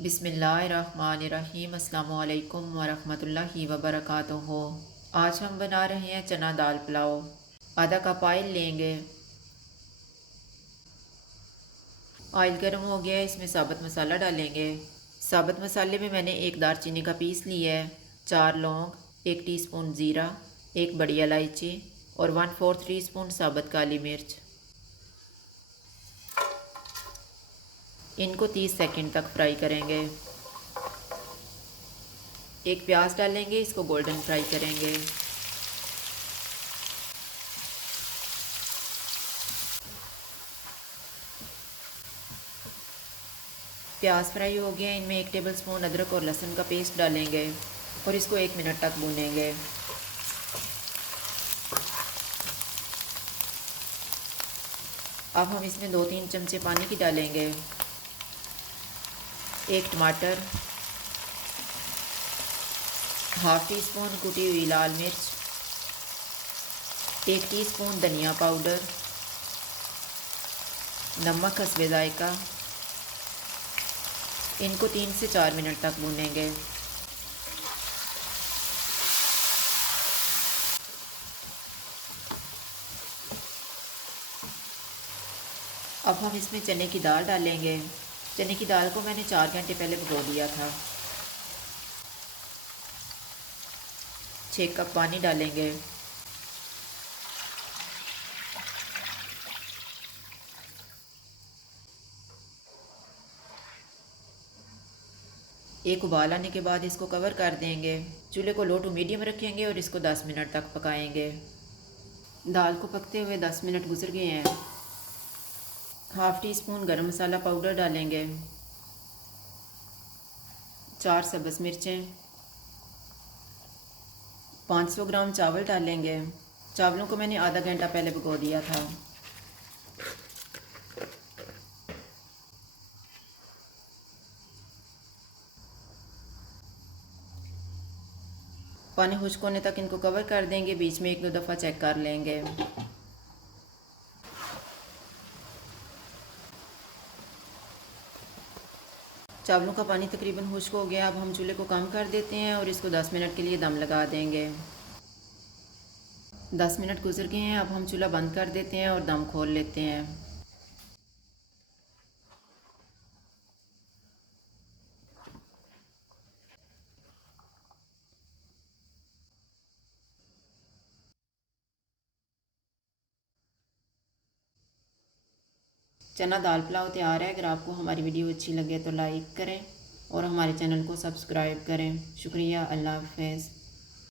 बिस्मिल्लाहिर्रहमानिर्रहीम। अस्सलामु अलैकुम वरहमतुल्लाहि वबरकातुहू। आज हम बना रहे हैं चना दाल पुलाव। आधा कप ऑयल लेंगे। ऑयल गर्म हो गया है, इसमें साबुत मसाला डालेंगे। साबुत मसाले में मैंने एक दालचीनी का पीस लिया है, 4 लौंग, 1 टीस्पून ज़ीरा, एक बड़ी इलायची और 1/4 टीस्पून साबुत काली मिर्च। इनको 30 सेकंड तक फ्राई करेंगे। एक प्याज डालेंगे, इसको गोल्डन फ्राई करेंगे। प्याज फ्राई हो गया, इनमें 1 टेबलस्पून अदरक और लहसुन का पेस्ट डालेंगे और इसको 1 मिनट तक भूनेंगे। अब हम इसमें 2-3 चमचे पानी की डालेंगे। एक टमाटर, हाफ टी स्पून कुटी हुई लाल मिर्च, 1 टीस्पून धनिया पाउडर, नमक हस्बे जायका। इनको 3 से 4 मिनट तक भूनेंगे। अब हम इसमें चने की दाल डालेंगे। चने की दाल को मैंने 4 घंटे पहले भिगो दिया था। 6 कप पानी डालेंगे। एक उबाल आने के बाद इसको कवर कर देंगे। चूल्हे को लो टू मीडियम रखेंगे और इसको 10 मिनट तक पकाएंगे। दाल को पकते हुए 10 मिनट गुजर गए हैं। हाफ टी स्पून गरम मसाला पाउडर डालेंगे, 4 सब्ज़ मिर्चें, 500 ग्राम चावल डालेंगे। चावलों को मैंने आधा घंटा पहले भिगो दिया था। पानी खुश्क होने तक इनको कवर कर देंगे। बीच में 1-2 दफ़ा चेक कर लेंगे। चावलों का पानी तकरीबन खुश्क हो गया। अब हम चूल्हे को कम कर देते हैं और इसको 10 मिनट के लिए दम लगा देंगे। 10 मिनट गुजर गए हैं। अब हम चूल्हा बंद कर देते हैं और दम खोल लेते हैं। चना दाल पुलाव तैयार है। अगर आपको हमारी वीडियो अच्छी लगे तो लाइक करें और हमारे चैनल को सब्सक्राइब करें। शुक्रिया। अल्लाह हाफ़िज़।